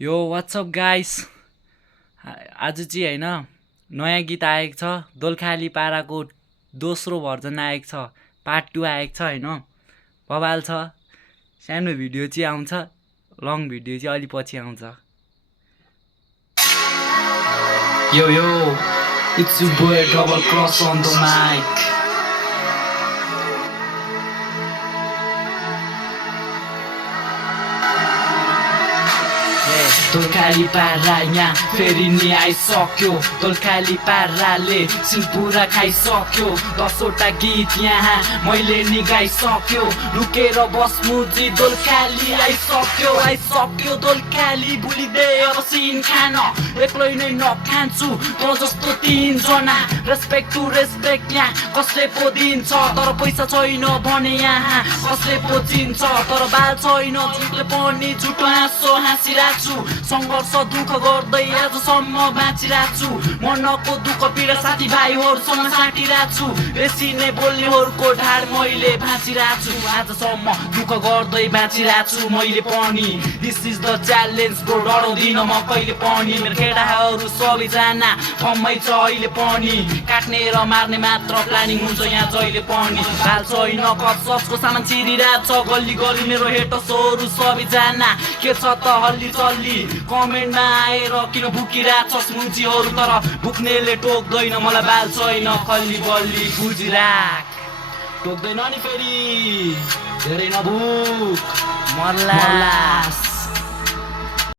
यो WhatsApp guys आज चाहिँ हैन नयाँ गीत आएको छ दोलखाली पाराको दोस्रो भर्जन आएको छ पार्ट 2 आएको छ हैन बवाल छ सानो भिडियो चाहिँ आउँछ लङ भिडियो चाहिँ अलि पछि आउँछ Yo, it's your boy Double Cross on the mic. दोलखाली पारा यहाँ फेरि नि आइसक्यो दोलखाली पाराले सिलपुरा खाइसक्यो 10वटा गीत यहाँ मैले नि गाइसक्यो लुकेर बस्मुजी दोलखाली आइसक्यो दोलखाली भुलिदे अब सिन खान एक्लै नै नखान्छु म जस्तो 3 जना रेस्पेक्ट टु रेस्पेक्ट यहाँ कसले पो दिन्छ तर पैसा छैन भने यहाँ कसले पो चिन्छ तर बाल छैन झुटले पनि झुटो हाँसो हाँसिराछु संघर्ष दुःख गर्दै आजसम्म बाँचिराछु मनको दुःख पीडा साथीभाइहरूसँग साटिराछु बेसी नै बोल्नेहरूको ढाड मैले भाँचिराछु आजसम्म दुःख गर्दै बाँचिराछु मैले पनि this is the challenge bro डराउँदिन म कहिले पनि मेरो केटाहरू सबैजना कमै छ अहिले पनि काट्ने र मार्ने मात्र प्लानिङ हुन्छ यहाँ जहिले पनि हाल छैन कपसपको सामान छिरिरहेछ गल्ली गल्ली मेरो हेटर्सहरू सबैजना के छ त हल्ली चल्ली कमेन्टमा आएर किन भुकिरहेछस् मुन्चीहरू तर भुक्नेले टोक्दैन मलाई बाल छैन खल्ली बल्ली बुझिराख टोक्दैन नि फेरि धेरै नभुक मर्ला